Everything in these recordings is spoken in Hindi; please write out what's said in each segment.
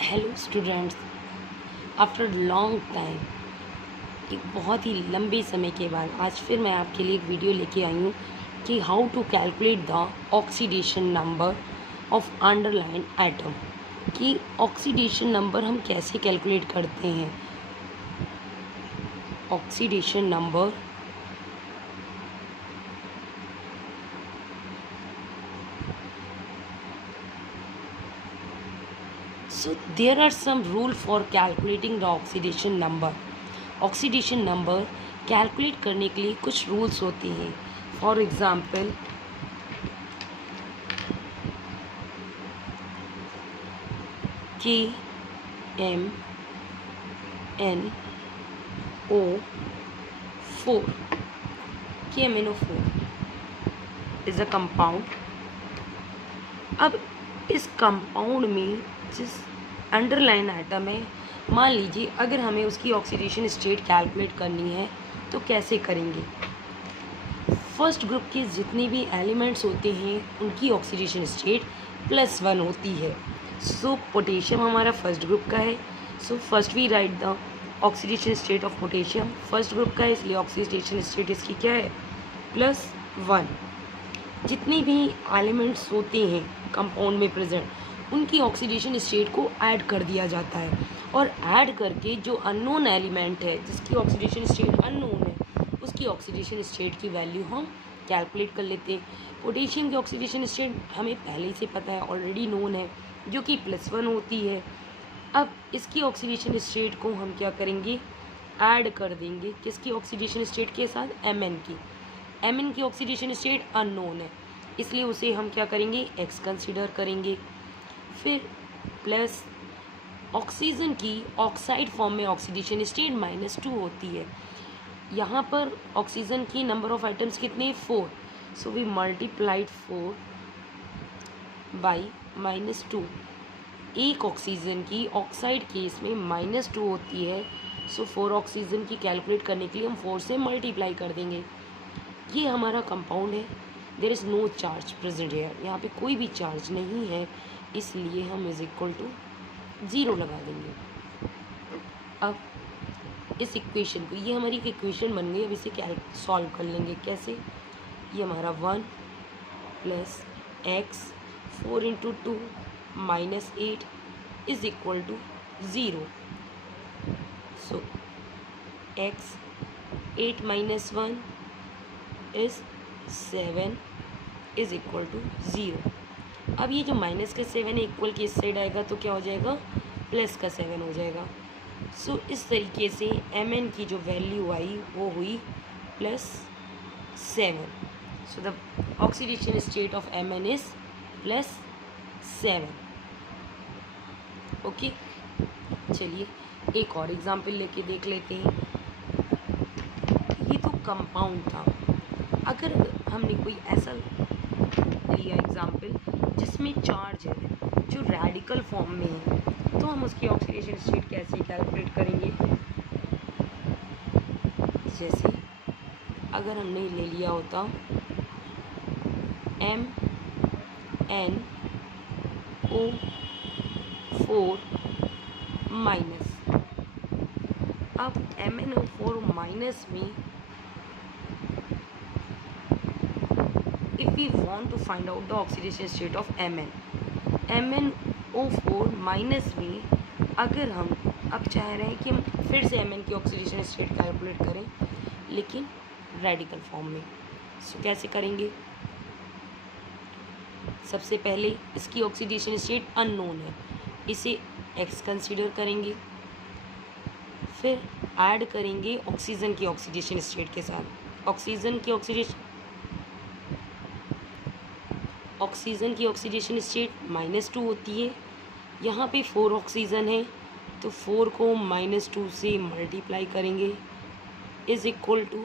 Hello students, after long time, एक बहुत ही लंबे समय के बाद आज फिर मैं आपके लिए एक वीडियो लेके आई हूँ कि how to calculate the oxidation number of underline atom. कि ऑक्सीडेशन नंबर हम कैसे कैलकुलेट करते हैं। Oxidation number So there are some rule for calculating the oxidation number. Oxidation number calculate करने के लिए कुछ रूल्स होते हैं. For example, KMnO4 KMnO4 is a compound. अब इस कंपाउंड में जिस अंडरलाइन एटम है, मान लीजिए अगर हमें उसकी ऑक्सीडेशन स्टेट कैलकुलेट करनी है तो कैसे करेंगे. फर्स्ट ग्रुप के जितने भी एलिमेंट्स होते हैं उनकी ऑक्सीडेशन स्टेट +1 होती है. सो पोटेशियम हमारा फर्स्ट ग्रुप का है. So first we write the oxidation state of potassium. First group का है, इसलिए ऑक्सीडेशन स्टेट इसकी क्या है, +1. जितने भी एलिमेंट्स होते हैं कंपाउंड में प्रेजेंट, उनकी ऑक्सीडेशन स्टेट को ऐड कर दिया जाता है. और ऐड करके जो अननोन एलिमेंट है जिसकी ऑक्सीडेशन स्टेट अननोन है, उसकी ऑक्सीडेशन स्टेट की वैल्यू हम कैलकुलेट कर लेते हैं. पोटेशियम की ऑक्सीडेशन स्टेट हमें पहले से पता है, ऑलरेडी नोन है, जो कि +1 होती है. अब इसकी ऑक्सीडेशन स्टेट को हम क्या करेंगे, ऐड कर देंगे. किसकी ऑक्सीडेशन स्टेट के साथ, Mn की. Mn की ऑक्सीडेशन स्टेट अननोन है, इसलिए उसे हम क्या करेंगे, X कंसीडर करेंगे. फिर प्लस ऑक्सीजन की ऑक्साइड फॉर्म में ऑक्सीडेशन स्टेट -2 होती है. यहाँ पर ऑक्सीजन की नंबर ऑफ आइटम्स कितने, 4. So we multiplied 4 by -2. एक ऑक्सीजन की ऑक्साइड केस में -2 होती है. सो 4 ऑक्सीजन की कैलकुलेट करने के लिए हम 4 से मल्टीप्लाई कर देंगे. ये हमारा कंपाउंड है. There is no charge present here. यहाँ पे कोई भी चार्ज नहीं है, इसलिए हम इज इक्वल टू 0 लगा देंगे. अब इस इक्वेशन को, ये हमारी एक इक्वेशन बन गई. अब इसे क्या सॉल्व कर लेंगे, कैसे. ये हमारा 1 + x 4 × 2 -8 is equal to 0. So x 8 - 1 is 7 is equal to 0. अब ये जो -7 है इक्वल के इस साइड आएगा तो क्या हो जाएगा, +7 हो जाएगा. सो इस तरीके से Mn की जो वैल्यू आई वो हुई +7. So the oxidation state of Mn is +7. Okay, चलिए एक और एग्जाम्पल लेके देख लेते हैं. ये तो कंपाउंड था. अगर हमने कोई ऐसा लिया एग्जाम्पल जिसमें चार्ज है जो रेडिकल फॉर्म में है, तो हम उसकी ऑक्सीडेशन स्टेट कैसे कैलकुलेट करेंगे. जैसे अगर हमने ले लिया होता MnO4-. अब MnO4- में if we want to find out the oxidation state of MnO4- में अगर हम अब चाह रहे हैं कि हम फिर से Mn की ऑक्सीडेशन स्टेट कैलकुलेट करें, लेकिन रेडिकल फॉर्म में. सो कैसे करेंगे, सबसे पहले इसकी ऑक्सीडेशन स्टेट अननोन है, इसे X कंसीडर करेंगे. फिर ऐड करेंगे ऑक्सीजन की ऑक्सीडेशन स्टेट के साथ. ऑक्सीजन की ऑक्सीडेशन स्टेट -2 होती है. यहाँ पे 4 ऑक्सीजन है, तो 4 को -2 से मल्टीप्लाई करेंगे इज इक्वल टू.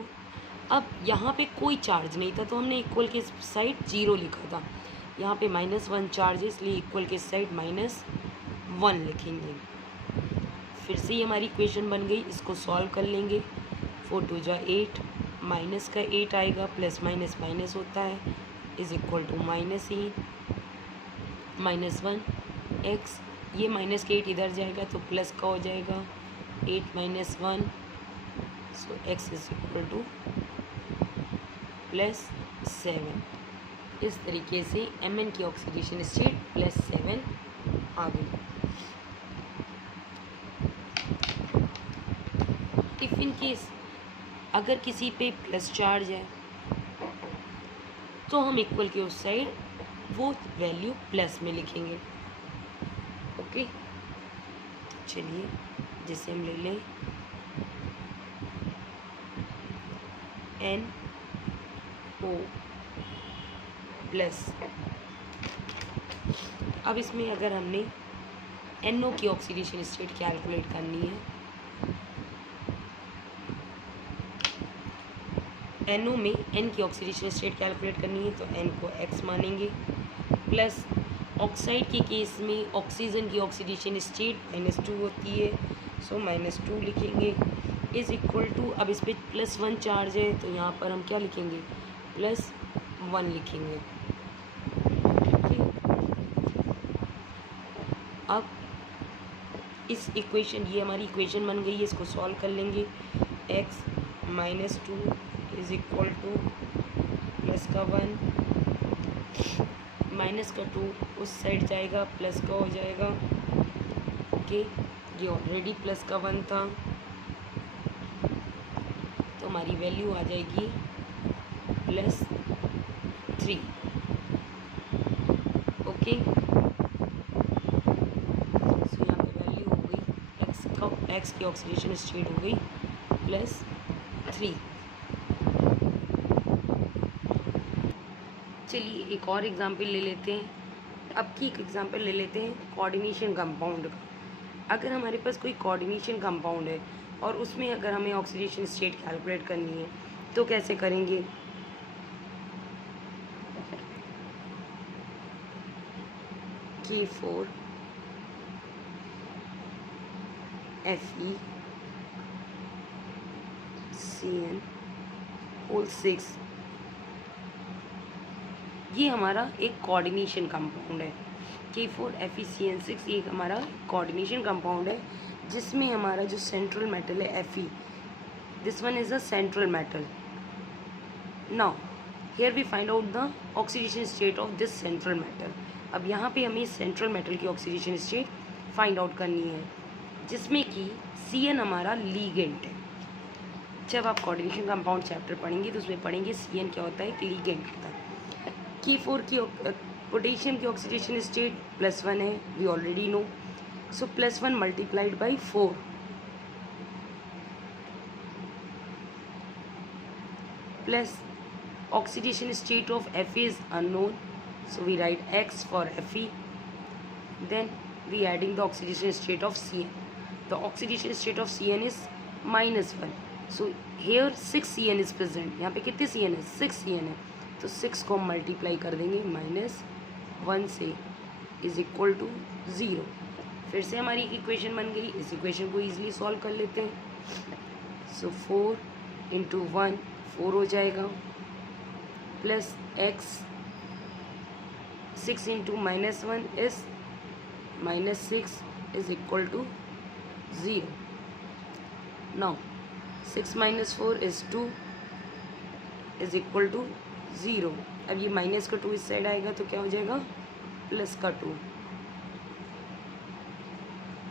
अब यहाँ पे कोई चार्ज नहीं था तो हमने इक्वल के साइड 0 लिखा था. यहाँ पे -1 चार्ज है, इसलिए इक्वल के साइड -1 लिखेंगे. फिर से ये हमारी इक्वेशन बन गई. इसको सॉल्व कर लेंगे. 4 × 2 = 8, माइनस का 8 आएगा, प्लस माइनस माइनस होता है, इज इक्वल टू -8 -1 x ये माइनस के 8 इधर जाएगा तो प्लस का हो जाएगा 8 minus 1, so x is equal to +7। इस तरीके से Mn की ऑक्सीडेशन स्टेट +7 आ गई। इफ इन केस अगर किसी पे प्लस चार्ज है तो हम इक्वल के उस साइड वो वैल्यू प्लस में लिखेंगे। ओके, चलिए जैसे हम ले लें NO प्लस। अब इसमें अगर हमने NO की ऑक्सीडेशन स्टेट कैलकुलेट करनी है, NO में N की ऑक्सीडेशन स्टेट कैलकुलेट करनी है तो N को X मानेंगे, प्लस ऑक्साइड के केस में ऑक्सीजन की ऑक्सीडेशन स्टेट -2 होती है, सो -2 लिखेंगे इज इक्वल टू, अब इस पर +1 चार्ज है तो यहाँ पर हम क्या लिखेंगे +1 लिखेंगे। अब इस इक्वेशन, ये हमारी इक्वेशन बन गई है, इसको सॉल्व कर लेंगे। x -2 is equal two plus का 1 माइनस का 2 उस साइड जाएगा, प्लस का हो जाएगा। ओके, ये ऑलरेडी प्लस का 1 था तो हमारी वैल्यू आ जाएगी +3। ओके, सो यहाँ पे वैल्यू हो गई x की ऑक्सीडेशन स्टेट हो गई +3। चलिए एक और एग्जांपल ले लेते हैं। अब की एक एग्जांपल ले लेते हैं कोऑर्डिनेशन कंपाउंड का। अगर हमारे पास कोई कोऑर्डिनेशन कंपाउंड है और उसमें अगर हमें ऑक्सीडेशन स्टेट कैलकुलेट करनी है तो कैसे करेंगे। K4 FeCN6 ये हमारा एक कोऑर्डिनेशन कंपाउंड है। K4 FeCN6 ये हमारा कोऑर्डिनेशन कंपाउंड है जिसमें हमारा जो सेंट्रल मेटल है Fe, this one is a central metal. Now here we find out the oxidation state of this central metal. अब यहाँ पे हमें सेंट्रल मेटल की ऑक्सीडेशन स्टेट फाइंड आउट करनी है जिसमें कि Cn हमारा लीगेंट है। जब आप कोऑर्डिनेशन कंपाउंड चैप्टर पढ़ेंगे तो उसमें पढ़ेंगे Cn क्या होता है, एक लीगेंट होता है। K4 की पोटेशियम की ऑक्सीडेशन स्टेट +1 है, we already know, so +1 multiplied by 4 plus oxidation state of Fe is unknown, so we write X for Fe, then we adding the oxidation state of Cn. The oxidation state of Cn is -1, so here 6 Cn is present। यहाँ पे कितने Cn है, 6 Cn है, तो 6 को हम मल्टीप्लाई कर देंगे -1 से इज इक्वल टू 0। फिर से हमारी इक्वेशन बन गई। इस इक्वेशन को ईजिली सॉल्व कर लेते हैं। सो 4 × 1 4 हो जाएगा, plus x 6 × -1 is -6 is equal to 0. Now 6 - 4 is 2 is equal to 0। अब ये माइनस का 2 इस साइड आएगा तो क्या हो जाएगा, प्लस का 2।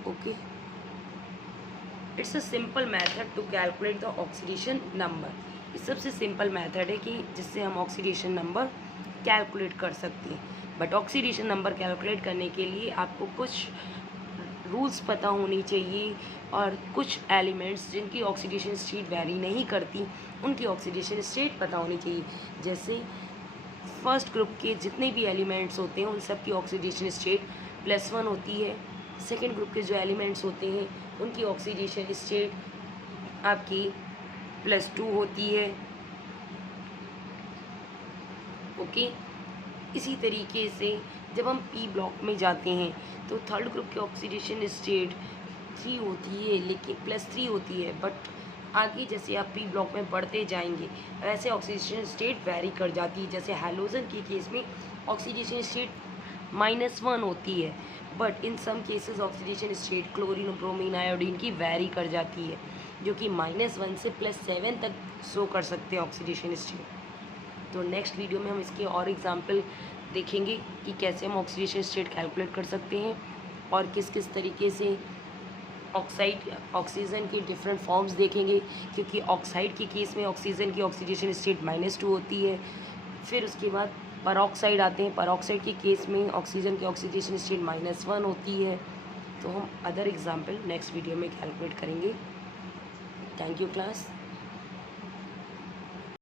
Okay, it's a simple method to calculate the oxidation number. ये सबसे सिंपल मेथड है कि जिससे हम ऑक्सीडेशन नंबर कैलकुलेट कर सकते हैं। बट ऑक्सीडेशन नंबर कैलकुलेट करने के लिए आपको कुछ रूल्स पता होनी चाहिए और कुछ एलिमेंट्स जिनकी ऑक्सीडेशन स्टेट वैरी नहीं करती उनकी ऑक्सीडेशन स्टेट पता होनी चाहिए। जैसे फर्स्ट ग्रुप के जितने भी एलिमेंट्स होते हैं उन सब की ऑक्सीडेशन स्टेट +1 होती है। सेकेंड ग्रुप के जो एलिमेंट्स होते हैं उनकी ऑक्सीडेशन स्टेट आपकी +2 होती है। ओके, इसी तरीके से जब हम पी ब्लॉक में जाते हैं तो थर्ड ग्रुप की ऑक्सीडेशन स्टेट 3 होती है, लेकिन +3 होती है। बट आगे जैसे आप पी ब्लॉक में बढ़ते जाएंगे वैसे ऑक्सीडेशन स्टेट वैरी कर जाती है। जैसे हैलोजन के केस में ऑक्सीडेशन स्टेट -1 होती है, but in some cases oxidation state chlorine, bromine, iodine की वेरी कर जाती है, जो कि -1 से +7 तक शो कर सकते हैं ऑक्सीडेशन स्टेट। तो नेक्स्ट वीडियो में हम इसके और एग्जाम्पल देखेंगे कि कैसे हम ऑक्सीडेशन स्टेट कैलकुलेट कर सकते हैं और किस किस तरीके से ऑक्सीजन की डिफरेंट फॉर्म्स देखेंगे, क्योंकि ऑक्साइड के केस में ऑक्सीजन की ऑक्सीडेशन स्टेट -2 होती है। फिर उसके बाद परऑक्साइड आते हैं, परऑक्साइड के केस में ऑक्सीजन की ऑक्सीडेशन स्टेट -1 होती है। तो हम अदर एग्जाम्पल नेक्स्ट वीडियो में कैलकुलेट करेंगे। Thank you class.